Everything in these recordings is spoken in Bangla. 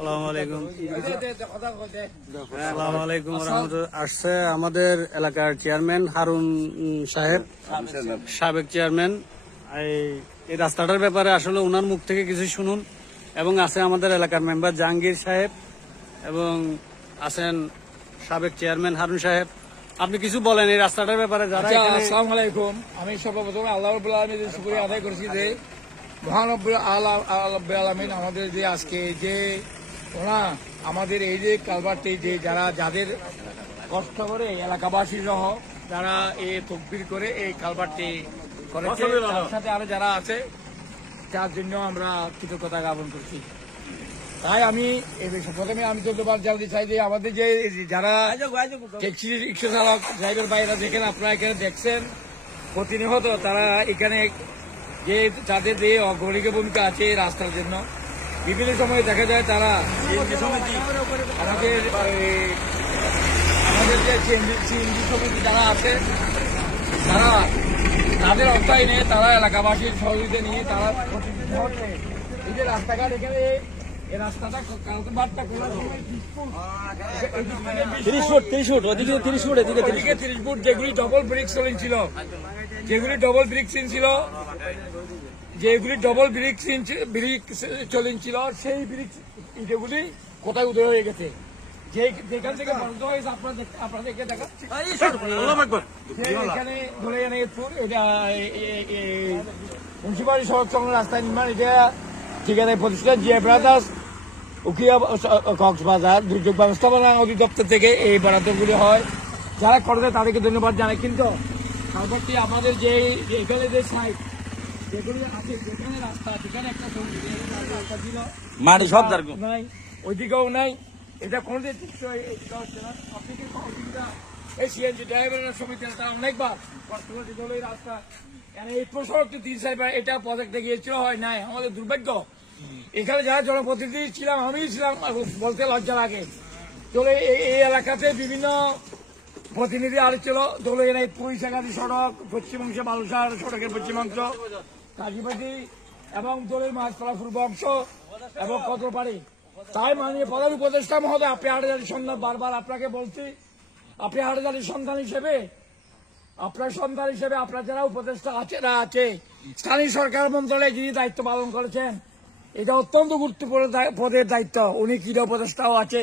আসসালামু আলাইকুম আসছে আমাদের এলাকার চেয়ারম্যান হারুন সাহেব, সাবেক চেয়ারম্যান। এই রাস্তাটার ব্যাপারে আসলে ওনার মুখ থেকে কিছু শুনুন। এবং আছে আমাদের এলাকার মেম্বার জাহাঙ্গীর সাহেব এবং আছেন সাবেক চেয়ারম্যান হারুন সাহেব। আপনি কিছু বলেন এই রাস্তাটার ব্যাপারে। যারা আসসালামু আলাইকুম, আমি সর্বপ্রথম আল্লাহ রাব্বুল আলামিনের শুকরিয়া আদায় করছি যে মহানব্বী আল্লাহ আলামিন আমাদের যে আজকে যে ওনা আমাদের এই যে কালভারটি যে যাদের কষ্ট করে এলাকাবাসী সহ যারা এই তকবির করে এই কালভারটি করেছে, তার সাথে আরো যারা আছে যার জন্য আমরা কৃতজ্ঞতা জ্ঞাপন করছি। তাই আমি প্রথমে আমি ধন্যবাদ জানাতে চাই যে আমাদের যে যারা ট্যাক্সি রিক্সা চালক ড্রাইভার ভাইরা দেখেন, আপনারা এখানে দেখছেন প্রতিনিয়ত তারা এখানে যে তাদের যে অগ্রণী ভূমিকা আছে এই রাস্তার জন্য বিভিন্ন সময় দেখা যায় তারা আমাদের যে সিএনজি সমিতি যারা আছে তারা তাদের অর্থায়নে তারা এলাকাবাসীর সহযোগিতা নিয়ে তারা প্রতিনিয়ত এই যে রাস্তাঘাট এখানে এই রাস্তাটা কালকে বারটা খোলা 30 ফুট ওদিকে 30 ফুট এদিকে 30 ফুট যেগুলি ডবল ব্রিক চলেছিল যেগুলি ডবল ব্রিক চলেছিল সেই ব্রিক ইটেগুলি কোথায় উদয় হয়ে গেছে, যেখান থেকে বন্ধ হয়েছে আপনাদেরকে দেখাচ্ছি। এখানে ধরে মুন্সিপালিটি সড়ক সংলগ্ন রাস্তায় নির্মাণ এটা ঠিকাদার প্রতিষ্ঠান জিয়া ব্রাদার্স উকিয়া কক্সবাজার দুর্যোগ ব্যবস্থাপনা অধিদপ্তর থেকে এই বরাদ্দগুলি হয়। যারা করে তাদেরকে ধন্যবাদ জানাই। কিন্তু সর্বত্র আমাদের যে এখানে যে সাইড যেগুলি আছে, যেখানে রাস্তা যেখানে একটা রাস্তা ছিল মাটি সব নাই, ওইদিকেও নাই, এটা কোনোদিন হচ্ছে না। আপনি কি এই সিএনজি ড্রাইভারের সমিতি তারা অনেকবার কষ্ট করে দিল এই রাস্তা। এই প্রসড়কটি 3 সাইড এটা প্রজেক্টে গিয়েছিল, হয় নাই। আমাদের দুর্ভাগ্য এখানে যারা জনপ্রতিনিধি ছিলাম, আমি ছিলাম বলতে লজ্জা লাগে। চলে এই এলাকাতে বিভিন্ন প্রতিনিধি আর ছিল দলে এনে পুঁইশাগাতি সড়ক, পশ্চিমাংশ বালুসার সড়কের পশ্চিমাংশ, কাজীবাটি এবং দলের মাছতলা পূর্ব অংশ এবং কতপাড়ি। তাই মাননীয় প্রধান উপদেষ্টা মহোদয়, আপনি হাটহাজারীর সন্তান, বারবার আপনাকে বলছি, আপনি হাটহাজারীর সন্তান হিসেবে আপনার যারা উপদেষ্টা আছে স্থানীয় সরকার মন্ত্রণালয়ে যিনি দায়িত্ব পালন করেছেন, এটা অত্যন্ত গুরুত্বপূর্ণ পদের দায়িত্ব। উনি ক্রীড়া উপদেষ্টাও আছে।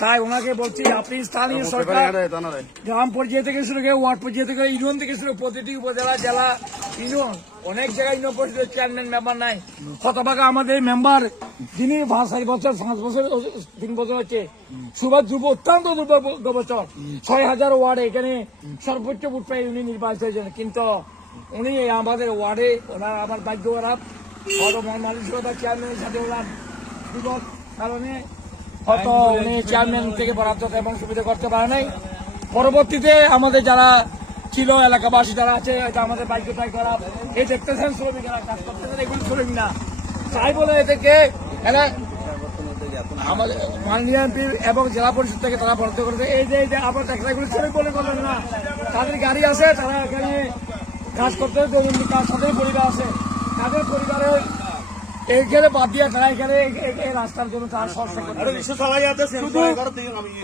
তাই ওনাকে বলছি, আপনি স্থানীয় সরকার গ্রাম পর্যায়ে থেকে শুরু করে ওয়ার্ড পর্যায়ে থেকে ইউনিয়ন থেকে শুরু প্রতিটি উপজেলা জেলা ইউনিয়ন অনেক জায়গায় ইউনিয়ন পরিষদের চেয়ারম্যান মেম্বার নাই। হতভাগা আমাদের মেম্বার যিনি 5 বছর 5 বছর 3 বছর হচ্ছে সুভাষ যুব অত্যন্ত দুর্ভাগ্য বছর 6000 ওয়ার্ডে এখানে সর্বোচ্চ ভোট পেয়ে উনি নির্বাচিত হয়েছেন। কিন্তু উনি আমাদের ওয়ার্ডে ওনার আমার ভাগ্য খারাপ, মানসিকতা চেয়ারম্যানের সাথে ওনার বিপদ কারণে হয়তো উনি চেয়ারম্যান থেকে বরাদ্দ এবং সুবিধা করতে পারে নাই। পরবর্তীতে আমাদের যারা ছিল এলাকাবাসী যারা আছে, এটা আমাদের ভাগ্যটাই খারাপ। এই দেখতেছেন শ্রমিকেরা কাজ করতেছেন, এগুলি শ্রমিক না। তাই বলে এদেরকে আমাদের মাননীয় এমপি এবং জেলা পরিষদ থেকে তারা বরাদ্দ করেছে। এই যে আবার দেখেন এগুলি শ্রমিক বলে করবেন না, তাদের গাড়ি আছে, তারা এখানে কাজ করতে তার সাথে পরিবার আছে, তাদের পরিবারের এইখানে বাদ দিয়ে তারা এখানে এই রাস্তার জন্য তার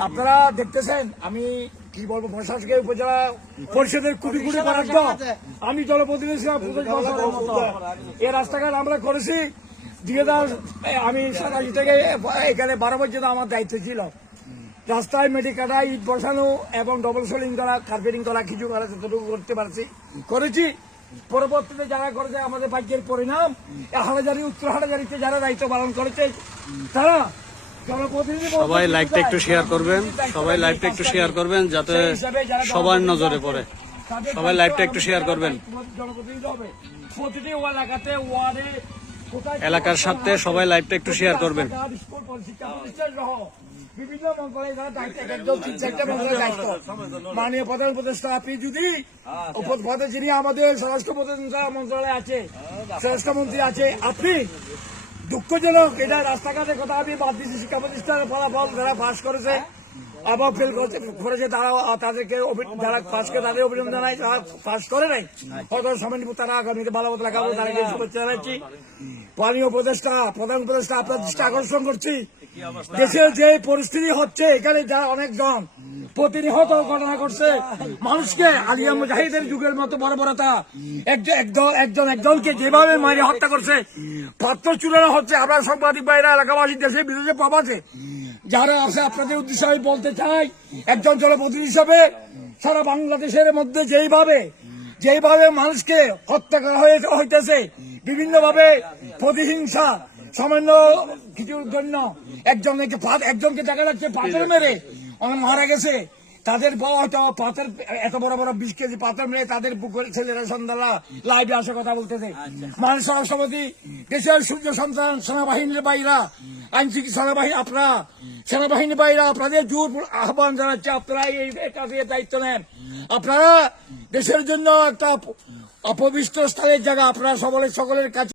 আপনারা দেখতেছেন। আমি কি বলবো, প্রশাসকের উপজেলা পরিষদের কোটি কোটি বরাদ্দ আমি জনপ্রতিনিধি ছিলাম। এই রাস্তাঘাট আমরা করেছি 2000 আমি 87 থেকে এখানে 12 পর্যন্ত আমার দায়িত্ব ছিল। রাস্তায় মেটি কাটা, ইট বসানো এবং ডবল সোলিং করা, কার্পেটিং করা, কিছু করা যতটুকু করতে করেছি। পরবর্তীতে যারা করেছে আমাদের ভাগ্যের পরিণাম, হাটাজারি উত্তর হাটাজারিতে যারা দায়িত্ব পালন করেছে তারা জনপ্রতিনিধি। সবাই লাইভটা একটু শেয়ার করবেন, যাতে সবার নজরে পড়ে। সবাই লাইভটা একটু শেয়ার করবেন। জনপ্রতিনিধি হবে প্রতিটি এলাকাতে ওয়ার্ডে এলাকার সাথে সবাই লাইভটা একটু শেয়ার করবেন। বিভিন্ন মন্ত্রণালয় যারা দায়িত্ব, একদম 3-4টা মন্ত্রণালয়ের দায়িত্ব। মাননীয় প্রধান উপদেষ্টা, আপনি যদি পদে যিনি আমাদের স্বরাষ্ট্র মন্ত্রণালয় আছে, স্বরাষ্ট্রমন্ত্রী আছে, আপনি দুঃখজনক এটা রাস্তাঘাটের কথা আমি বাদ দিচ্ছি। শিক্ষা প্রতিষ্ঠানের ফলাফল যারা পাস করেছে আবার ফেল করেছে তাদেরকে যারা পাস করে তাদের অভিনন্দন জানাই, যারা পাস করে নাই হয়তো সামান্য তারা আগামীতে ভালো মতো লেখাপড়া তাদেরকে শুভেচ্ছা জানাচ্ছি। পানীয় উপদেষ্টা, প্রধান উপদেষ্টা, আপনার দৃষ্টি আকর্ষণ করছি দেশের যে পরিস্থিতি হচ্ছে এখানে যা অনেকজন প্রতিনিহত ঘটনা করছে মানুষকে আলিয়া মুজাহিদের যুগের মতো বর্বরতা একজনকে যেভাবে মারি হত্যা করছে, পাত্র চুরানো হচ্ছে। আমরা সাংবাদিক ভাইরা, এলাকাবাসী, দেশে বিদেশে প্রবাসে যারা আছে, আপনাদের উদ্দেশ্যে আমি বলতে চাই, একজন জনপ্রতিনিধি হিসাবে সারা বাংলাদেশের মধ্যে যেইভাবে মানুষকে হত্যা করা হইতেছে, বিভিন্ন ভাবে প্রতিহিংসা, সামান্য কিছুর জন্য একজনকে দেখা যাচ্ছে পাথর মেরে মারা গেছে। তাদের হয়তো পাথর, এত বড় বড় 20 কেজি পাথর মেরে তাদের বুকের ছেলেরা সন্ধ্যারা লাইভে আসে কথা বলতেছে। মানুষ সভাপতি, দেশের সূর্য সন্তান, সেনাবাহিনীর বাইরা, আইন সেনাবাহিনী, সেনাবাহিনী বাইরা, আপনাদের জোর আহ্বান জানাচ্ছে, আপনারা এই কাজের দায়িত্ব নেন। আপনারা দেশের জন্য একটা অপবিষ্ট স্থানের জায়গা, আপনারা সকলের কাছে